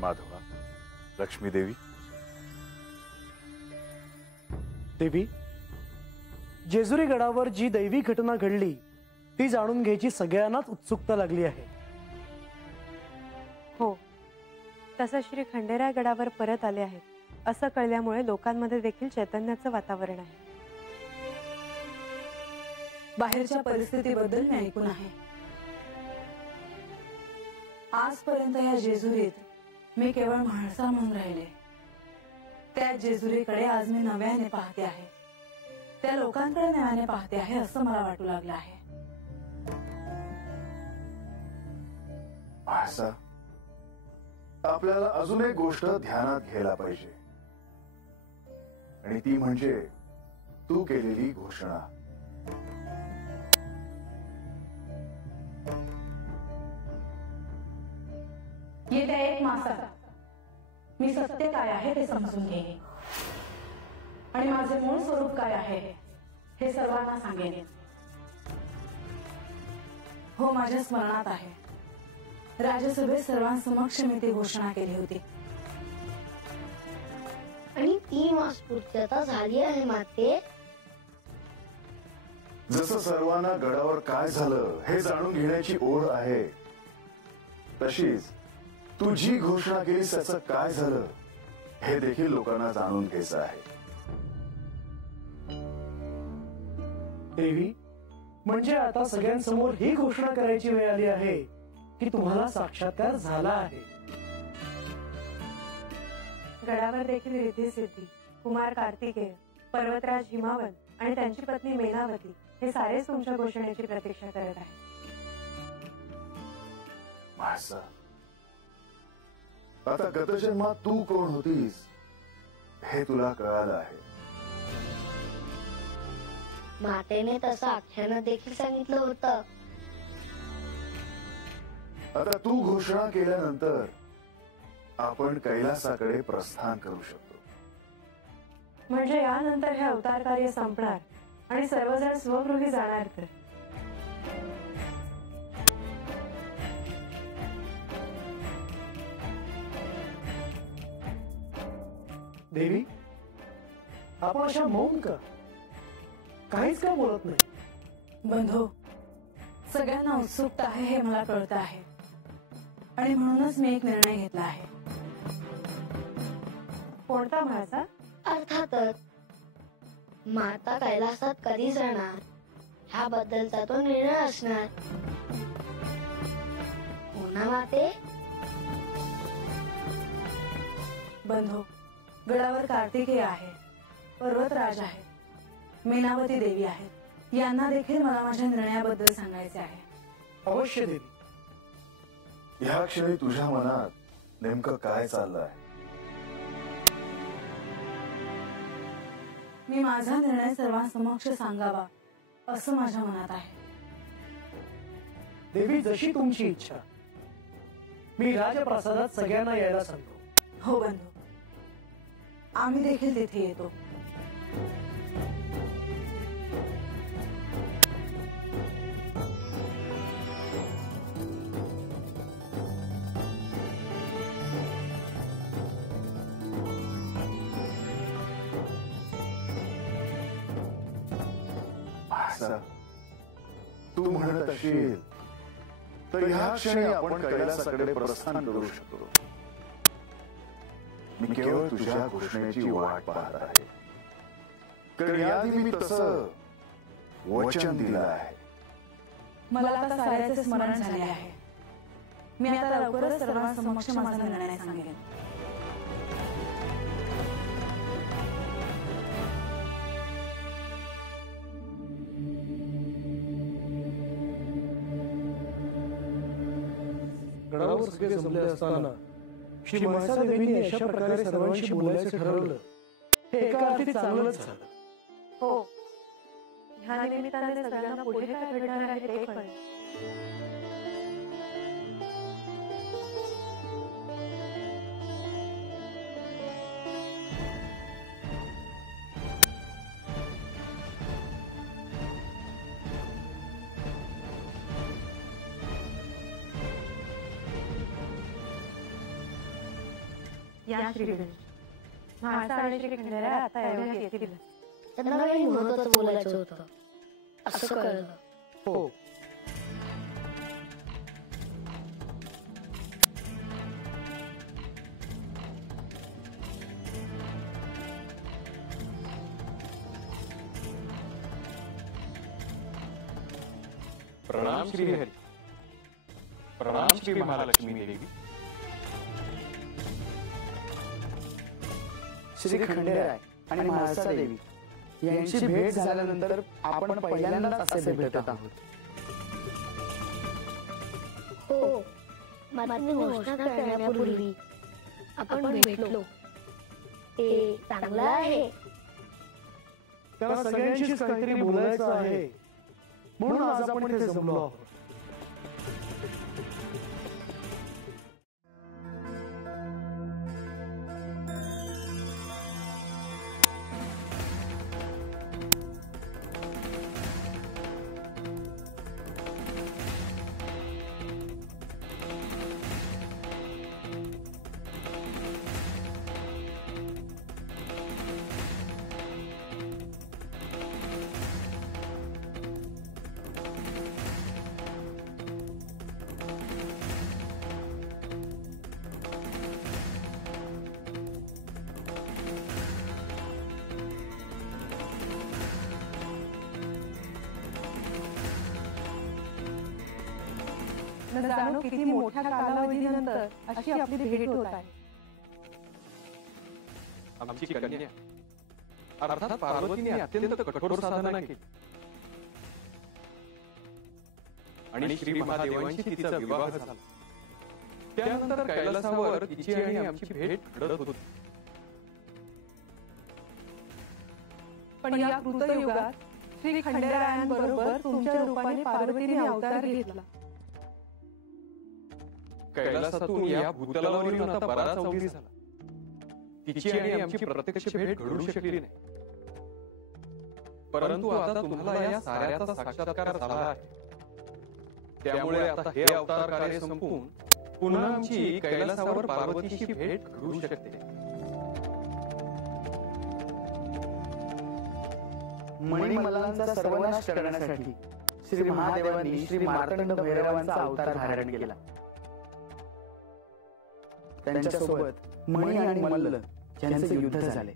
माधवा, लक्ष्मी देवी. देवी, जेजुरी गडावर जी दैवी घटना घडली ती जाणून घ्यायची सगळ्यांनाच उत्सुकता लागली आहे. हो, तसं श्री खंडेराय गडावर परत आले आहेत असं कळल्यामुळे लोकांमध्ये देखील चैतन्याचं वातावरण आहे. बाहेरच्या परिस्थितीबद्दल मी ऐकून आहे. आजपर्यंत या जेजुरीत मी केवळ म्हाळसा म्हणून राहिले. त्या जेजुरीकडे आज मी नव्याने पाहते आहे. त्या लोकांकडे नव्याने पाहते आहे असं मला वाटू लागलं आहे. म्हाळसा, आपल्याला अजून एक गोष्ट ध्यानात घ्यायला पाहिजे आणि ती म्हणजे तू केलेली घोषणा. येत्या 1 मासात मी सत्य काय आहे ते समजून घेईन आणि माझे मूळ स्वरूप काय आहे हे सर्वांना सांगेन. हो, माझ्या स्मरणात आहे. राज्यसभेत सर्वांसमक्ष मी ती घोषणा केली होती. आणि 3 मास पूर्तता झाली आहे माते. जसं सर्वांना गडावर काय झालं हे जाणून घेण्याची ओढ आहे, तशीच तू जी घोषणा केलीस त्याचं काय झालं हे देखील लोकांना जाणून घ्यायचं आहे. देवी, म्हणजे आता सगळ्यांसमोर ही घोषणा करायची वेळ आली आहे की तुम्हाला साक्षात्कार झाला आहे. गडावर देखील रिद्धी सिद्धी, कुमार कार्तिकेय, पर्वतराज हिमावत आणि त्यांची पत्नी मेनावती हे सारेच तुमच्या घोषणेची प्रतीक्षा करत आहेत. म्हाळसा, आता गतजन्मात तू कोण होतीस हे तुला कळालं आहे. मातेने तसं आख्यानं देखील सांगितलं होतं. आता तू घोषणा केल्यानंतर आपण कैलासाकडे प्रस्थान करू शकतो. म्हणजे यानंतर हे अवतार कार्य संपणार आणि सर्वजण स्वगृही जाणार. तर देवी, आपण अशा मौन का? काहीच का बोलत नाही? बंधू, सगळ्यांना उत्सुकता आहे हे मला कळतं आहे आणि म्हणूनच मी एक निर्णय घेतला आहे. कोणता म्हाळसा? अर्थातच माता कैलासात कधी जाणार ह्याबद्दलचा तो निर्णय असणार. हो ना माते? बंधू, गडावर कार्तिकेय आहे, पर्वतराज आहे, मेनावती देवी आहे. यांना देखील मला माझ्या निर्णयाबद्दल सांगायचे आहे. अवश्य देवी. ह्या क्षणी तुझ्या मनात नेमकं काय चाललं आहे? मी माझा निर्णय सर्वांसमक्ष सांगावा असं माझ्या मनात आहे. देवी, जशी तुमची इच्छा. मी राजप्रासादात सगळ्यांना यायला सांगतो. हो बंधू, आम्ही देखील तिथे येतो. तू म्हणत असेल तर ह्या क्षणी आपण कैलासाकडे प्रस्थान करू शकतो. मी केवळ तुझ्या घोषणेची वाट पाहत आहे, कारण याआधी मी तसं वचन दिलं आहे. मला आता साऱ्याचे स्मरण झाले आहे. मी आता लवकरच सर्वांसमक्ष माझा निर्णय सांगेन. गडावर सगळे जमले असताना श्री म्हाळसा देवींनी अशा प्रकारे सर्वांशी बोलायचं ठरवलं. हे एका अर्थी चांगलंच झालं. हो, ह्या निमित्ताने सगळ्यांना पुढे काय घडणार आहे ते कळेल. या श्रीगणेश. म्हाळसा आणि श्री खंडेराय आता एवढ्यात येतील. त्यांना काही महत्वाचं बोलायचं होतं असं कळलं. हो. प्रणाम श्री हरी. प्रणाम श्री महालक्ष्मी देवी. श्री खंडेराय आणि म्हाळसा देवी यांची भेट झाल्यानंतर आपण पहिल्यांदाच असे भेटत आहोत. हो, माझी घोषणा करण्यापूर्वी आपण भेटलो ते चांगलं आहे. त्याला सगळ्यांशीच काहीतरी बोलायचं आहे म्हणून आज आपण इथे जमलो आहोत. न जाणो किती मोठ्या कालावधीनंतर अशी आपली भेट होत आहे. आमची कन्या अर्थात पार्वतीने अत्यंत कठोर साधना केली आणि श्री महादेवांशी तिचा विवाह झाला. त्यानंतर कैलासावर तिची आणि आमची भेट घडत होती. पण या कृतयुगात श्री खंडेरायांबरोबर तुमच्या रूपाने पार्वतीने अवतार घेतला. कैलासातून या भूतलावर येऊन आता बराच अवधी झाला. तिची आणि आमची प्रत्यक्ष भेट घडू शकली नाही. परंतु आता तुम्हाला या साऱ्याचा साक्षात्कार झाला आहे. त्यामुळे आता हे अवतार कार्य संपून पुन्हा आमची कैलासावर पार्वतीशी भेट घडू शकते. मणिमल्लांचा सर्वनाश करण्यासाठी श्री महादेवांनी श्री मार्तंड भैरवांचा अवतार धारण केला. त्यांच्यासोबत मणी आणि मल्ल यांचे युद्ध झाले.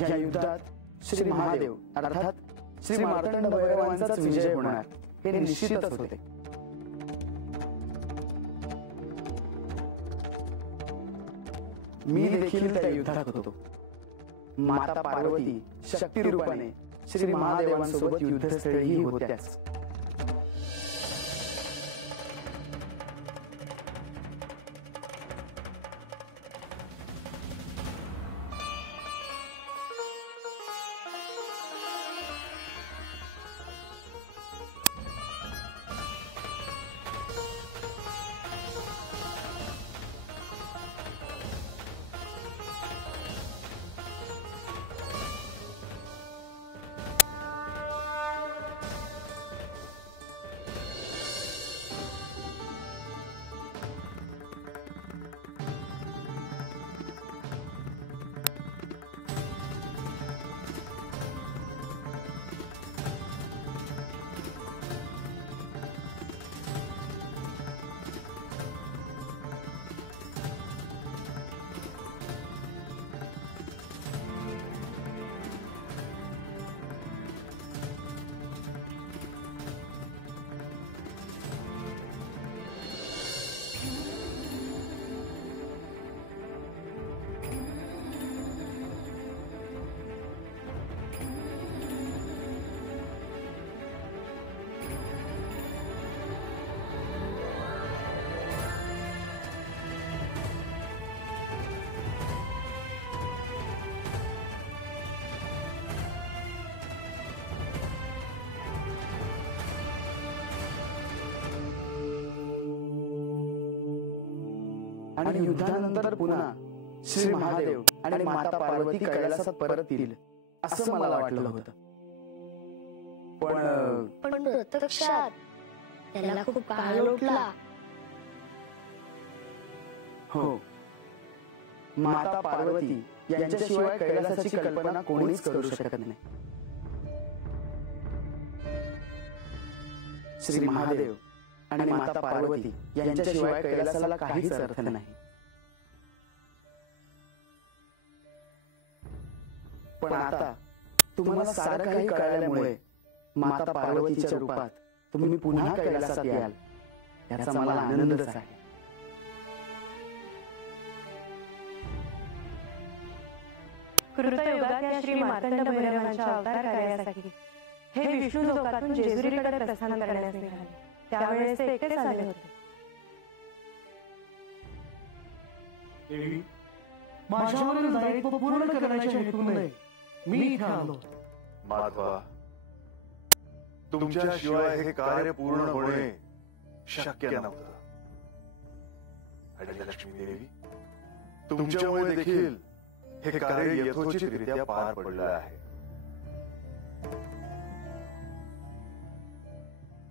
या युद्धात श्री महादेव अर्थात श्री मार्तंड भैरवांचाच विजय होणार हे निश्चितच होते. मी देखील त्या युद्धात होतो. माता पार्वती शक्ती रूपाने श्री महादेवांसोबत युद्धस्थळीही होत्याच. आणि युद्धानंतर पुन्हा श्री महादेव आणि माता पार्वती कैलासात परत येईल असं मला वाटलं होतं. पण प्रत्यक्षात त्याला खूप काळ लोटला. हो, माता पार्वती यांच्याशिवाय कैलासाची कल्पना कोणीच करू शकत नाही. श्री महादेव आणि माता पार्वती यांच्याशिवाय कैलासाला काहीच अर्थ नाही. पण आता तुम्हाला सारं काही कळल्यामुळे माता पार्वतीच्या रूपात तुम्ही पुन्हा कैलासात याल याचा मला आनंदच आहे. कृतयुगात या श्री मार्तंड भैरवांच्या अवतार कार्यासाठी हे विष्णू लोकातून जेजुरीकडे प्रस्थान करण्यास निघाले. त्यावेळेस ते एकटेच आले होते. देवी, माझ्यावरील दायित्व पूर्ण करण्याच्या हेतूने मी इथे आलो. माधवा, तुमच्याशिवाय हे कार्य पूर्ण होणे शक्य नव्हतं. आणि लक्ष्मी देवी, तुमच्यामुळे देखील हे कार्य यथोचितरित्या पार पडलं आहे.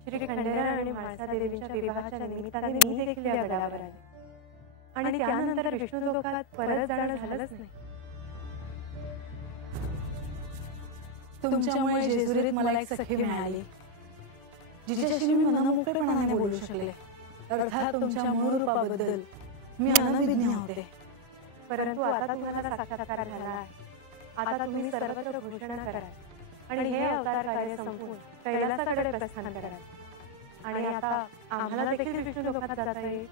श्री खंडेराय आणि म्हाळसा देवींच्या विवाहाच्या निमित्ताने मी देखील या गडावर आले. आणि त्यानंतर विष्णू लोकात परत जाणं झालंच नाही. तुमच्यामुळे जेजुरीत मला एक सखी मिळाली, जिच्याशी मी मनमोकळेपणाने बोलू शकले. अर्थात तुमच्या मूळ रूपाबद्दल मी अनभिज्ञ होते. परंतु आता तुम्हाला साक्षात्कार झाला आहे. आता तुम्ही सर्वत्र घोषणा करा आणि हे अवतार कार्य संपून कैलासाकडे प्रस्थान करा. आणि आता आम्हाला देखील विष्णू लोकात जाता येईल.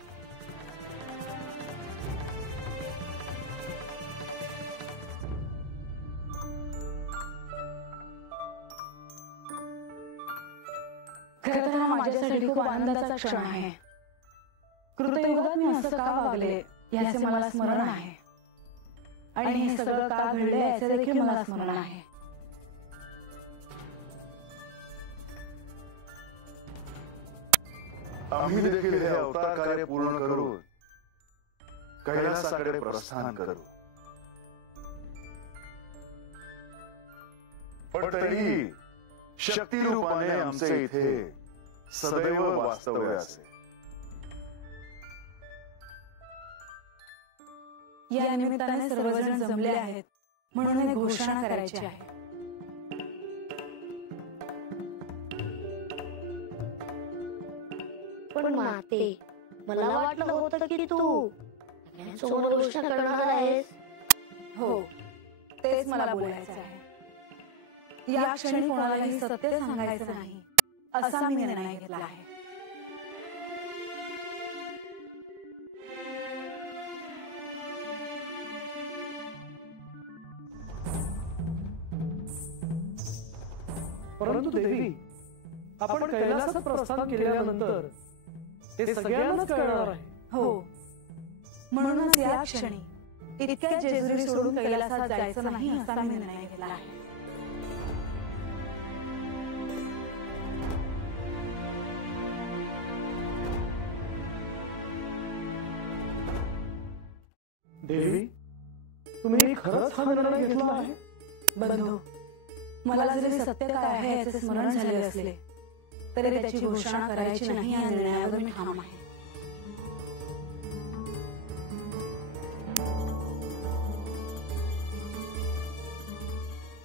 खरं तर हा माझ्यासाठी खूप आनंदाचा क्षण आहे. कृतयुगात मी असं का वागले याचे मला स्मरण आहे. आणि हे सगळं का घडले याचे देखील मला स्मरण आहे. आम्ही देखील हे अवतार कार्य पूर्ण करून कैलासाकडे प्रस्थान करू. पण तरी शक्ती रूपाने आमचे इथे सदैव वास्तव्य असे. या निमित्ताने सर्वजण जमले आहेत म्हणून एक घोषणा करायची आहे. पण माते, मला वाटलं होतं की तू समोर घोषणा करणार आहेस. हो, तेच मला बोलायचं आहे. या क्षणी कोणालाही सत्य सांगायचं नाही असा मी निर्णय घेतला आहे. परंतु देवी, आपण कैलासात प्रस्थान केल्यानंतर ते सगळ्यांनाच कळणार आहे. हो, म्हणूनच या क्षणी इतक्या जेजुरी सोडून कैलासात जायचं नाही असा मी निर्णय घेतला आहे. देवी, तुम्ही खरंच हा निर्णय घेतला आहे? बंधू, मला जरी सत्य काय आहे याचे स्मरण झाले असले तरी त्याची घोषणा करायची नाही या निर्णयावर मी ठाम आहे.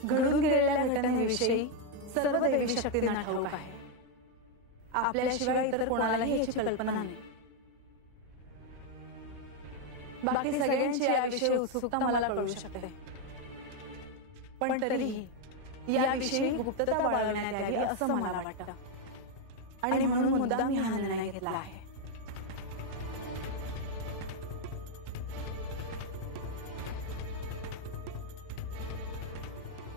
घडून गेलेल्या घटनेविषयी सर्व दैवी शक्तींना ठाऊक आहे. आपल्याशिवाय इतर कोणालाही याची कल्पना नाही. बाकी सगळ्यांची याविषयी उत्सुकता मला कळू शकते. पण तरीही याविषयी गुप्तता बाळगण्यात यावी असं मला वाटतं. आणि म्हणून मुद्दाम मी हा निर्णय घेतला आहे.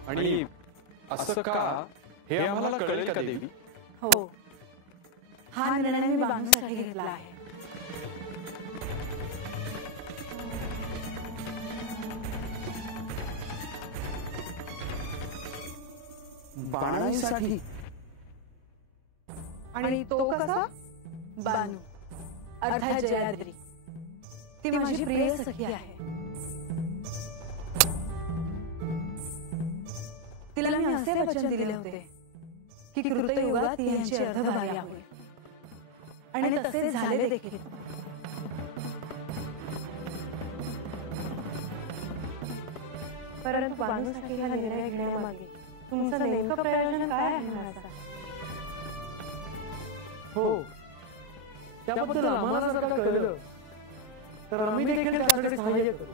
आणि असं का हे आम्हाला कळेल का देवी? हो, हा निर्णय मी बांधण्यासाठी घेतला आहे. बाणाईसाठी? आणि तो कसा? बानू अर्थात जयाद्री, ती माझी प्रिय सखी आहे. तिला मी असे वचन दिले होते की कृतयुगात ती यांची अर्धभार्या होईल. आणि तसे झाले देखील. परंतु बानूसाठी हा निर्णय घेण्यामागे तुमचं नेमकं प्रयोजन काय आहे महाराज? हो, त्याबद्दल आम्हाला जर का कळलं तर आम्ही देखील त्यासाठी सहाय्य करू.